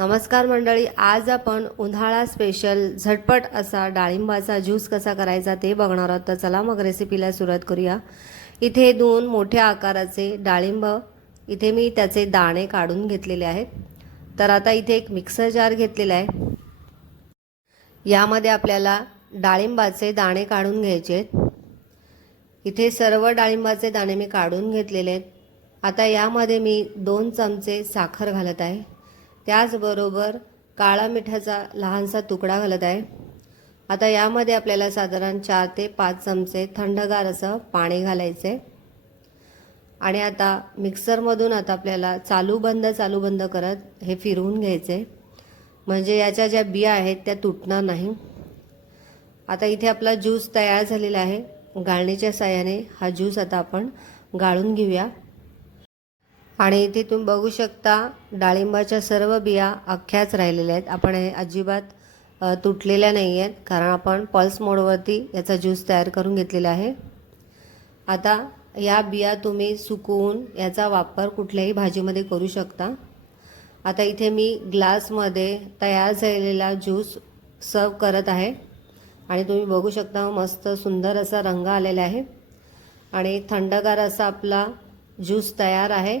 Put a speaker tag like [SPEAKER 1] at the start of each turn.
[SPEAKER 1] नमस्कार मंडळी आज आपण उन्हाळा स्पेशल झटपट असा डाळिंबाचा ज्यूस कसा करायचा ते बघणार आहोत. तर चला मग रेसिपीला सुरुवात करूया. इथे दोन मोठ्या आकाराचे डाळिंब इथे मी त्याचे दाणे काढून घेतलेले आहेत. तर आता इथे एक मिक्सर जार घेतलेला आहे. यामध्ये आपल्याला डाळिंबाचे दाणे काढून घ्यायचे आहेत. इथे सर्व डाळिंबाचे दाणे मी काढून घेतलेले आहेत. आता यामध्ये मी दोन चमचे साखर घालत आहे. त्याचबरोबर काळा मिठाचा लहानसा तुकडा घालत आहे. आता यामध्ये आपल्याला साधारण चार ते पाच चमचे थंडगार असं पाणी घालायचं आहे आणि आता मिक्सरमधून आता आपल्याला चालू बंद चालू बंद करत हे फिरवून घ्यायचं आहे म्हणजे याच्या ज्या बिया आहेत त्या तुटणार नाही. आता इथे आपला ज्यूस तयार झालेला आहे. गाळणीच्या साह्याने हा ज्यूस आता आपण गाळून घेऊया. आणि इथे तुम्ही बघू शकता डाळिंबाच्या सर्व बिया अख्ख्याच राहिलेल्या आहेत. आपण हे अजिबात तुटलेल्या नाही आहेत. कारण आपण पल्स मोडवरती याचा ज्यूस तयार करून घेतलेला आहे. आता या बिया तुम्ही सुकवून याचा वापर कुठल्याही भाजीमध्ये करू शकता. आता इथे मी ग्लासमध्ये तयार झालेला ज्यूस सर्व करत आहे. आणि तुम्ही बघू शकता मस्त सुंदर असा रंग आलेला आहे. आणि थंडगार असा आपला ज्यूस तयार आहे.